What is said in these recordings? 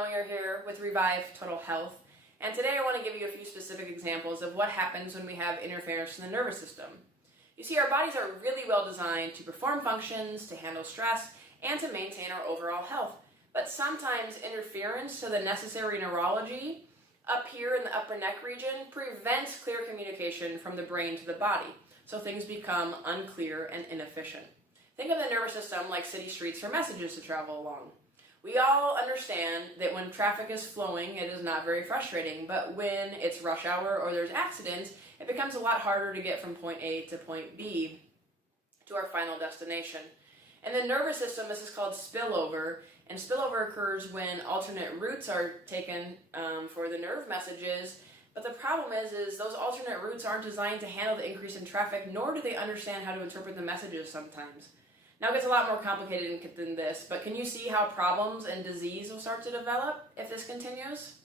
know you're here with Revive Total Health, and today I want to give you a few specific examples of what happens when we have interference in the nervous system. You see, our bodies are really well designed to perform functions, to handle stress, and to maintain our overall health. But sometimes interference to the necessary neurology up here in the upper neck region prevents clear communication from the brain to the body, so things become unclear and inefficient. Think of the nervous system like city streets for messages to travel along. We all understand that when traffic is flowing, it is not very frustrating, but when it's rush hour or there's accidents, it becomes a lot harder to get from point A to point B to our final destination. In the nervous system, this is called spillover, and spillover occurs when alternate routes are taken for the nerve messages, but the problem is those alternate routes aren't designed to handle the increase in traffic, nor do they understand how to interpret the messages sometimes. Now it gets a lot more complicated than this, but can you see how problems and disease will start to develop if this continues?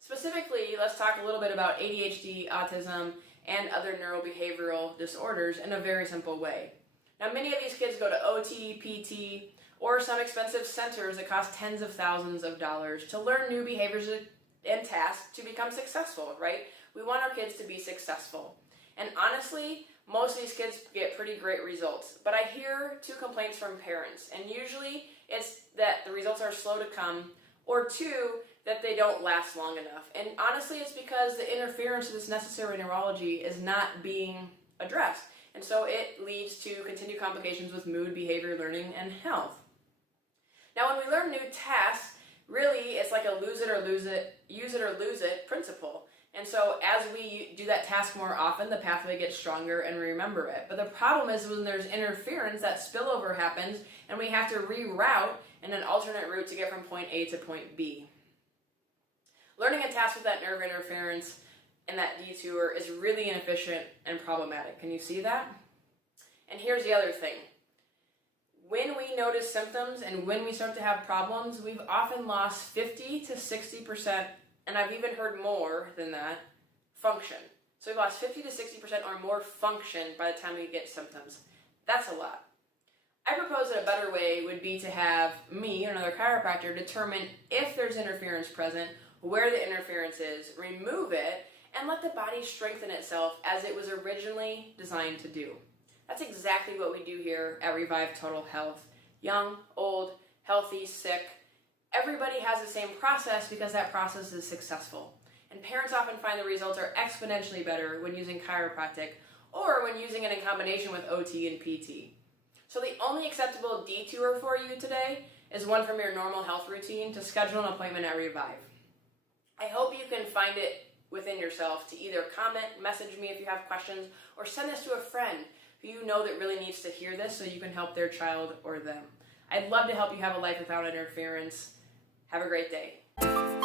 Specifically, let's talk a little bit about ADHD, autism, and other neurobehavioral disorders in a very simple way. Now many of these kids go to OT, PT, or some expensive centers that cost tens of thousands of dollars to learn new behaviors and tasks to become successful, right? We want our kids to be successful. And honestly, most of these kids get pretty great results, but I hear two complaints from parents, and usually it's that the results are slow to come, or two, that they don't last long enough. And honestly, it's because the interference of this necessary neurology is not being addressed, and so it leads to continued complications with mood, behavior, learning, and health. Now, when we learn new tasks, really it's like a lose it or lose it, use it or lose it principle. And so as we do that task more often, the pathway gets stronger and we remember it. But the problem is when there's interference, that spillover happens and we have to reroute in an alternate route to get from point A to point B. Learning a task with that nerve interference and that detour is really inefficient and problematic. Can you see that? And here's the other thing. When we notice symptoms and when we start to have problems, we've often lost 50 to 60%, and I've even heard more than that, function. So we've lost 50 to 60% or more function by the time we get symptoms. That's a lot. I propose that a better way would be to have me or another chiropractor determine if there's interference present, where the interference is, remove it, and let the body strengthen itself as it was originally designed to do. That's exactly what we do here at Revive Total Health. Young, old, healthy, sick. Everybody has the same process because that process is successful. And parents often find the results are exponentially better when using chiropractic or when using it in combination with OT and PT. So the only acceptable detour for you today is one from your normal health routine to schedule an appointment at Revive. I hope you can find it within yourself to either comment, message me if you have questions, or send this to a friend who you know that really needs to hear this so you can help their child or them. I'd love to help you have a life without interference. Have a great day.